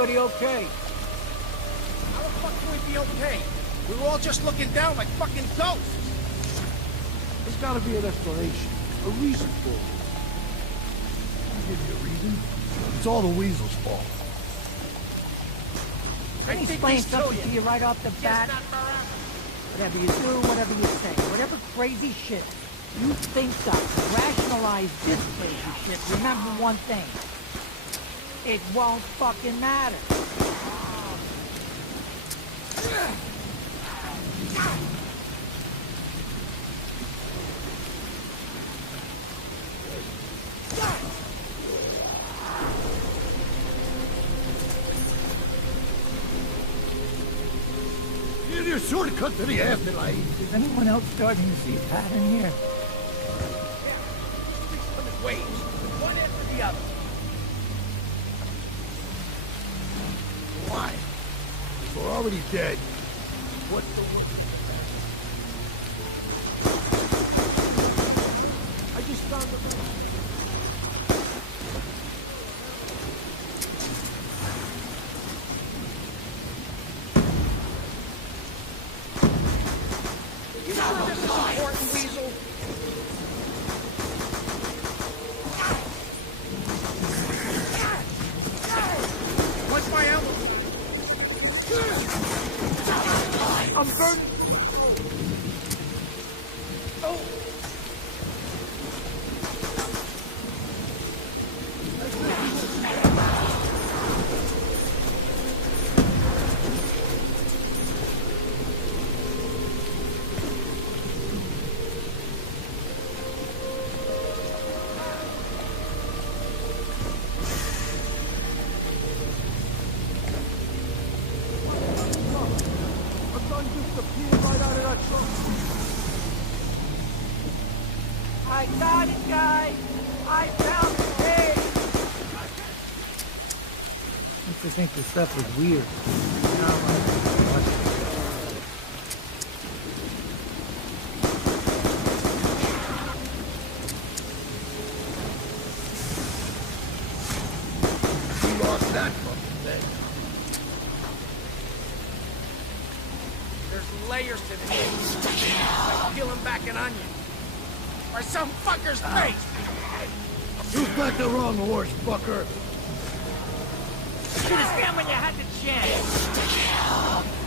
everybody okay? How the fuck can we be okay? We were all just looking down like fucking ghosts. There's gotta be an explanation. A reason for it. I'll give you a reason. It's all the Weasel's fault. Let me explain something to you right off the bat. Whatever you do, whatever you say, whatever crazy shit you think of to rationalize this crazy shit, remember one thing. It won't fucking matter. You're shortcut to the afterlife. Is anyone else starting to see a pattern here? Waves, one after the other. Why? We're already dead. What the... I just found the... You know this is important, Weasel. What's my ammo? I'm burning. Oh! I got it, guys! I found the cave! I used to think this stuff was weird. Now I'm like, We lost that fucking thing. There's layers to this. Like peeling back an onion. Or some fucker's face! You backed the wrong horse, fucker. should have stand when you had the chance!